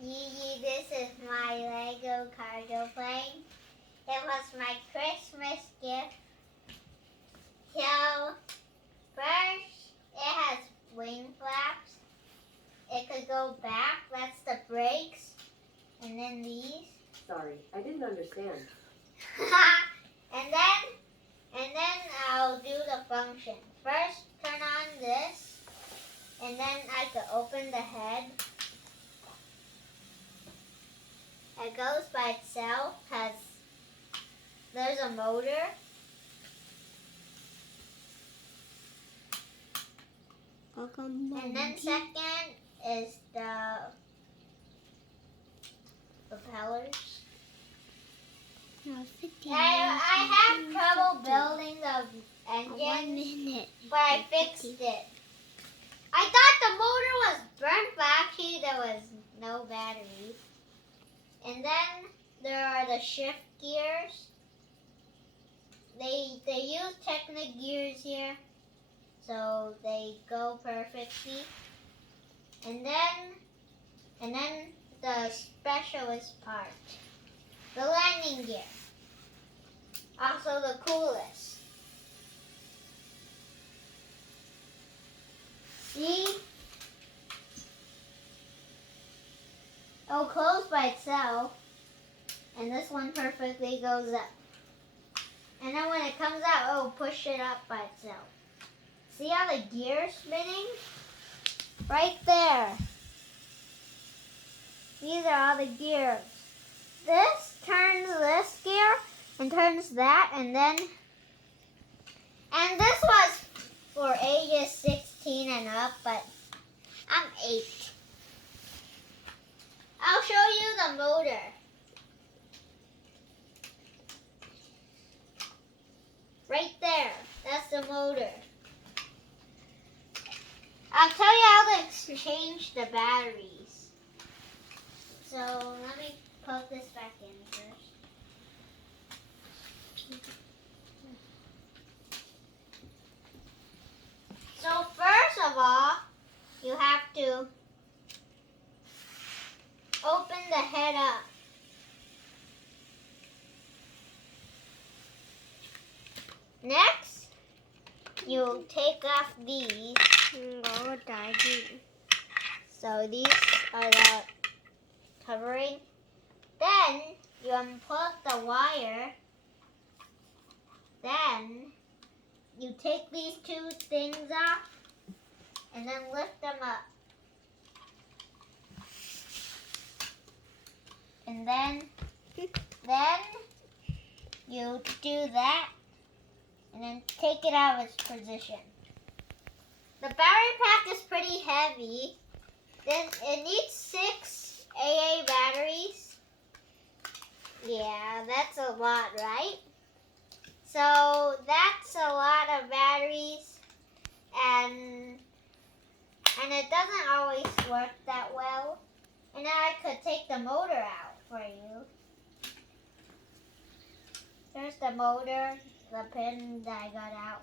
Yee, this is my Lego cargo plane. It was my Christmas gift. So, first, it has wing flaps. It could go back. That's the brakes. And then these. Sorry, I didn't understand. and then I'll do the function. First, turn on this. And then I could open the head. It goes by itself because there's a motor. And then second is the propellers. I have trouble building the engine, but I fixed it. I thought the motor was burnt, but actually there was no battery. And then there are the shift gears. They use Technic gears here, so they go perfectly. And then the specialist part, the landing gear. Also the coolest. See? It'll close by itself. And this one perfectly goes up. And then when it comes out, it'll push it up by itself. See how the gear's spinning? Right there. These are all the gears. This turns this gear and turns that, and this was for ages 16 and up, but I'm 8. I'll show you the motor. Right there, that's the motor. I'll tell you how to exchange the batteries. So let me put this back in first. So first of all, you have to open the head up. Next, you take off these. So these are the covering. Then you unplug the wire. Then you take these two things off and then lift them up. And then you do that and then take it out of its position. The battery pack is pretty heavy. Then it needs 6 AA batteries. Yeah, that's a lot, right? So that's a lot of batteries, and it doesn't always work that well. And now I could take the motor out for you. Here's the motor, the pin that I got out.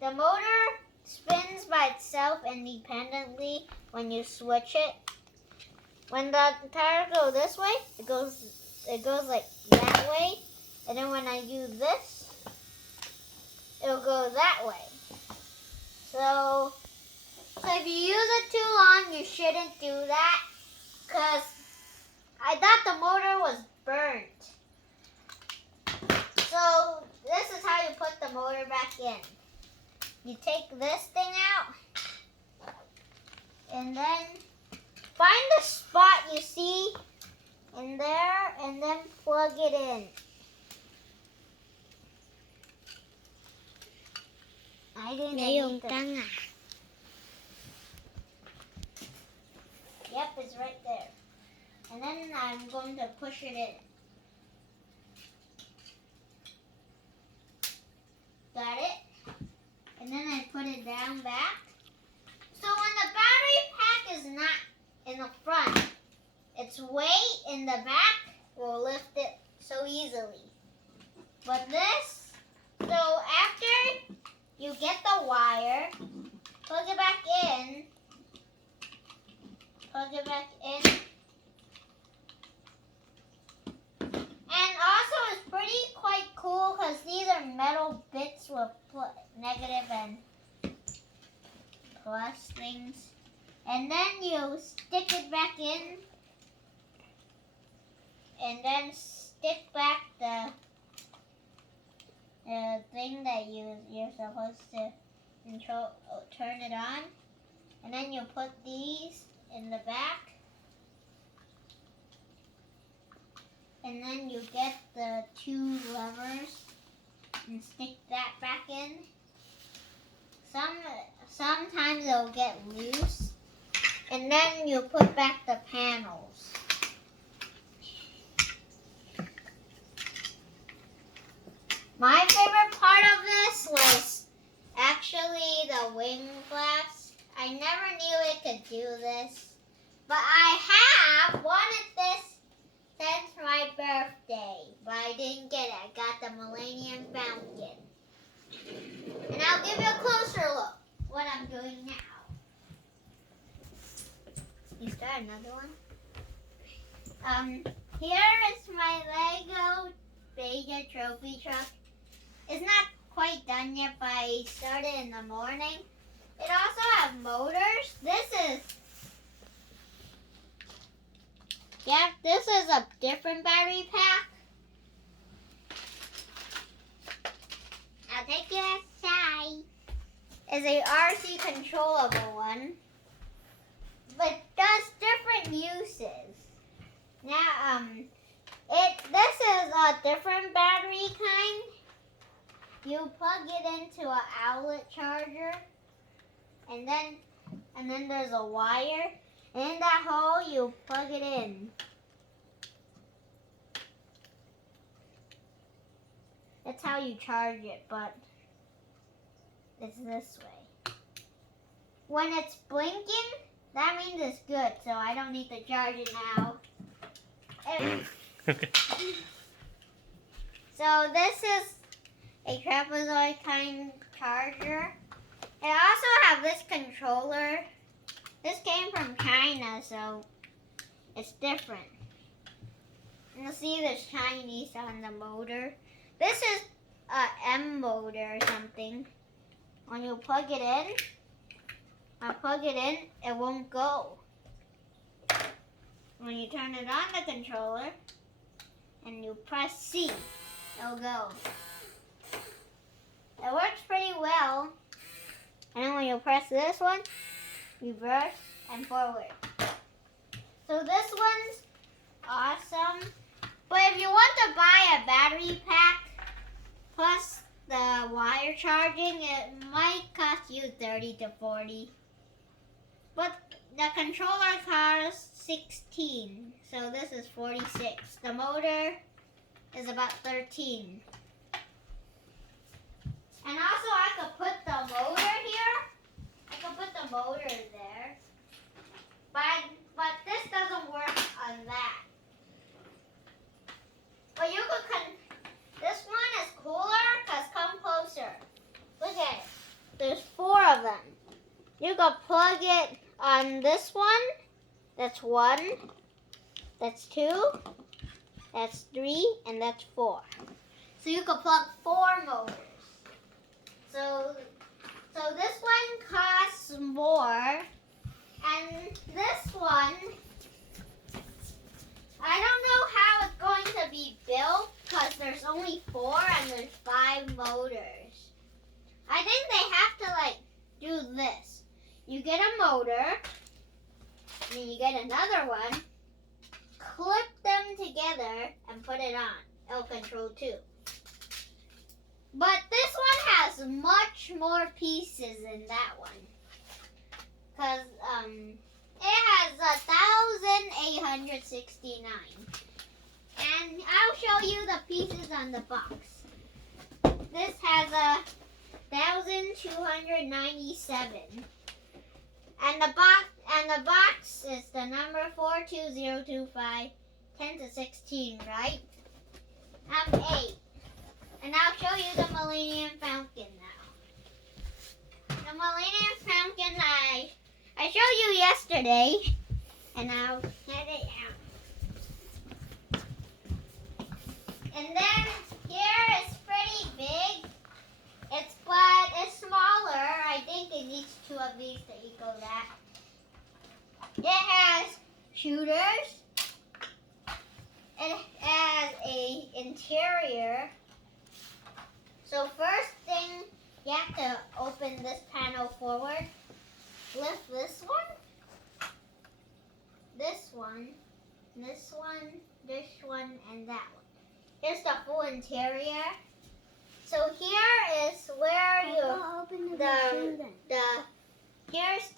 The motor spins by itself independently when you switch it. When the tire goes this way, it goes like that way. And then when I do this, it'll go that way. So if you use it too long, you shouldn't do that. Because I thought the motor was burnt. So this is how you put the motor back in. You take this thing out. And then find the spot you see in there. And then plug it in. I didn't dùng căng à? Yep, it's right there. And then I'm going to push it in. Got it? And then I put it down back. So when the battery pack is not in the front, its weight in the back will lift it so easily. But this, so after you get the wire, plug it back in, things with negative and plus things. And then you stick it back in. And then stick back the thing that you're supposed to turn it on. And then you put these in the back. And then you get the 2 levers and stick that back in. Sometimes it'll get loose. And then you put back the panels. My favorite part of this was actually the wing flaps. I never knew it could do this. But I have wanted this since my birthday. But I didn't get it. I got the Millennium Falcon. And I'll give you a closer look what I'm doing now. You start another one? Here is my Lego Beta trophy truck. It's not quite done yet, but I started in the morning. It also has motors. This is a different battery pack. I'll take you outside. It's a RC controllable one, but does different uses. Now, this is a different battery kind. You plug it into an outlet charger, and then there's a wire. And in that hole, you plug it in. That's how you charge it, but it's this way. When it's blinking, that means it's good, so I don't need to charge it now. Okay. So this is a trapezoid kind charger. It also has this controller. This came from China, so it's different. And you'll see there's Chinese on the motor. This is a M motor or something. When you plug it in, it won't go. When you turn it on the controller and you press C, it'll go. It works pretty well. And then when you press this one, reverse and forward. So this one's awesome. But if you want to buy a battery pack plus the wire charging, it might cost you $30 to $40. But the controller costs $16, so this is $46. The motor is about $13. And also I could put the motor here. I could put the motor there. But this doesn't work on that. But you could, this one is cooler because come closer. Look at it. There's 4 of them. You could plug it on this one. That's 1. That's 2. That's 3. And that's 4. So you could plug 4 motors. So this one costs more. And this one, I don't know how it's going to be built because there's only 4 and there's 5 motors. I think they have to do this. You get a motor, and then you get another one, clip them together and put it on. It'll control 2. But this one has much more pieces than that one. Because it has 1,869. And I'll show you the pieces on the box. This has 1,297. And the box is the number 42025 10 to 16, right? I'm 8. And I'll show you the Millennium Falcon now. The Millennium Falcon I showed you yesterday, and I'll get it out. And then here it's pretty big. It's but it's smaller. I think it needs 2 of these to equal that. It has shooters. It has a interior. So first thing, you have to open this panel forward. Lift this one, this one, this one, this one, and that one. Here's the full interior. So here is where here's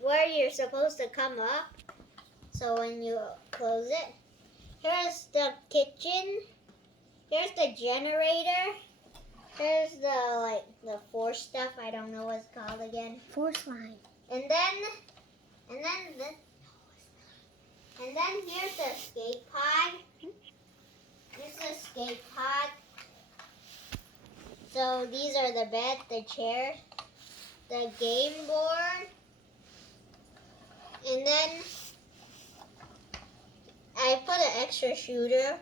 where you're supposed to come up. So when you close it, here's the kitchen. Here's the generator. Here's the force stuff. I don't know what it's called again. Force line. And then here's the skate pod. Here's the skate pod. So these are the bed, the chair, the game board, and then I put an extra shooter.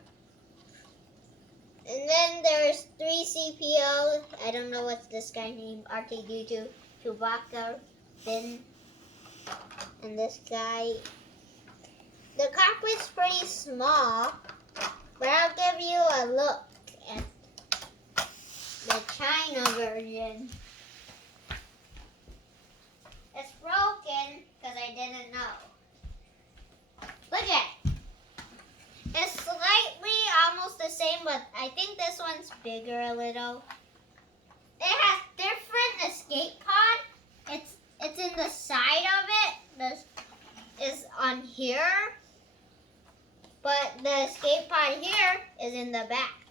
And then there's 3 CPOs. I don't know what's this guy named. R2D2, Chewbacca, Finn, and this guy. The cockpit's pretty small, but I'll give you a look at the China version. It's broken because I didn't know. Look at it. It's slightly almost the same, but I think this one's bigger a little. It has different escape pod. It's in the side of it. This is on here. But the escape pod here is in the back.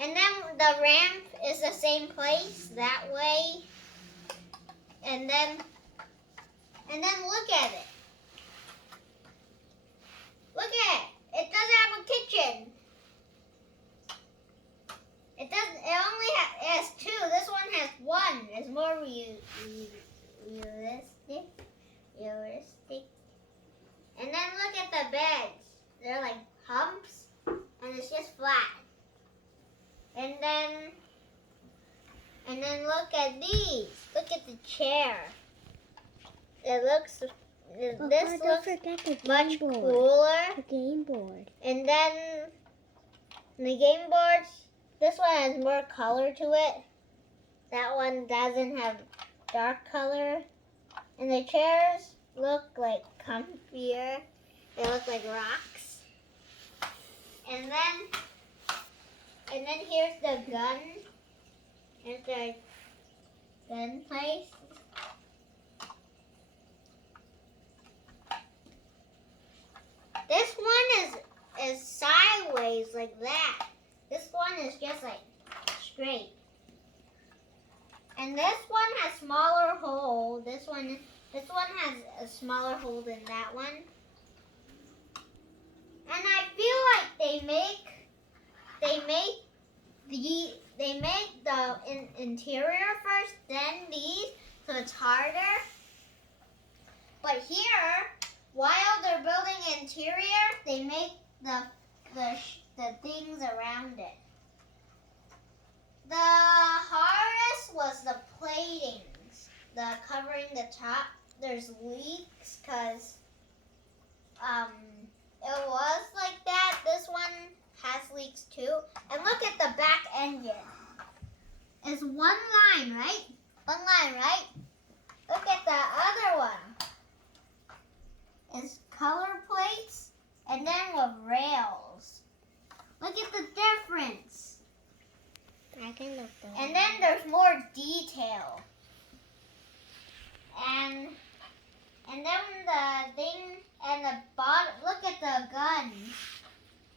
And then the ramp is the same place that way. And then look at it. Look at it. It doesn't have a kitchen. It doesn't. It only has 2. This one has 1. It's more realistic. And then look at the beds. They're like humps, and it's just flat. And then look at these. Look at the chair. It looks. This looks much cooler. The game board. And then the game boards. This one has more color to it. That one doesn't have dark color. And the chairs look like comfier. They look like rocks. And then here's the gun. Here's the gun place. This one is sideways like that. This one is just like straight. And this one has smaller hole. This one has a smaller hole than that one. And I feel like they make the interior first, then these, so it's harder. But here, while they're building interior, they make the things around it. The hardest was the platings, the covering the top. There's leaks because it was like that. This one has leaks too. And look at the back engine. It's one line, right? One line, right? Look at the other one. It's color plates and then with rails. Look at the difference. I can look that. And then there's more detail. And then the thing and the bottom, look at the guns.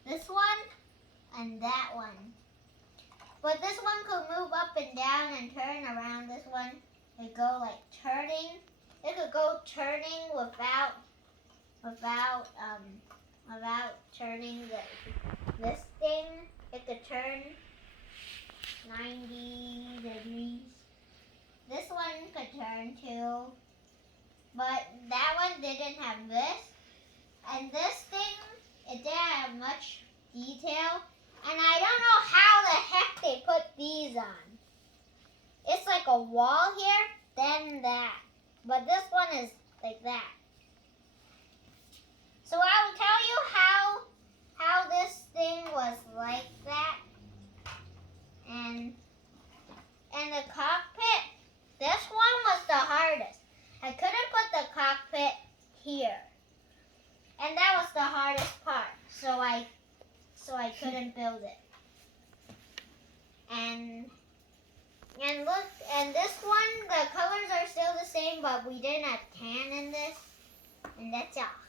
This one and that one. But this one could move up and down and turn around. This one could go like turning. It could go turning without turning this thing. It could turn 90 degrees. This one could turn too. But that one didn't have this. And this thing, it didn't have much detail. And I don't know how the heck they put these on. a wall here, then that. But this one is like that. So I will tell you how this thing was like that. And the cockpit, this one was the hardest. I couldn't put the cockpit here. And that was the hardest part. So I couldn't build it. And look, and this one, the colors are still the same, but we didn't have tan in this. And that's all.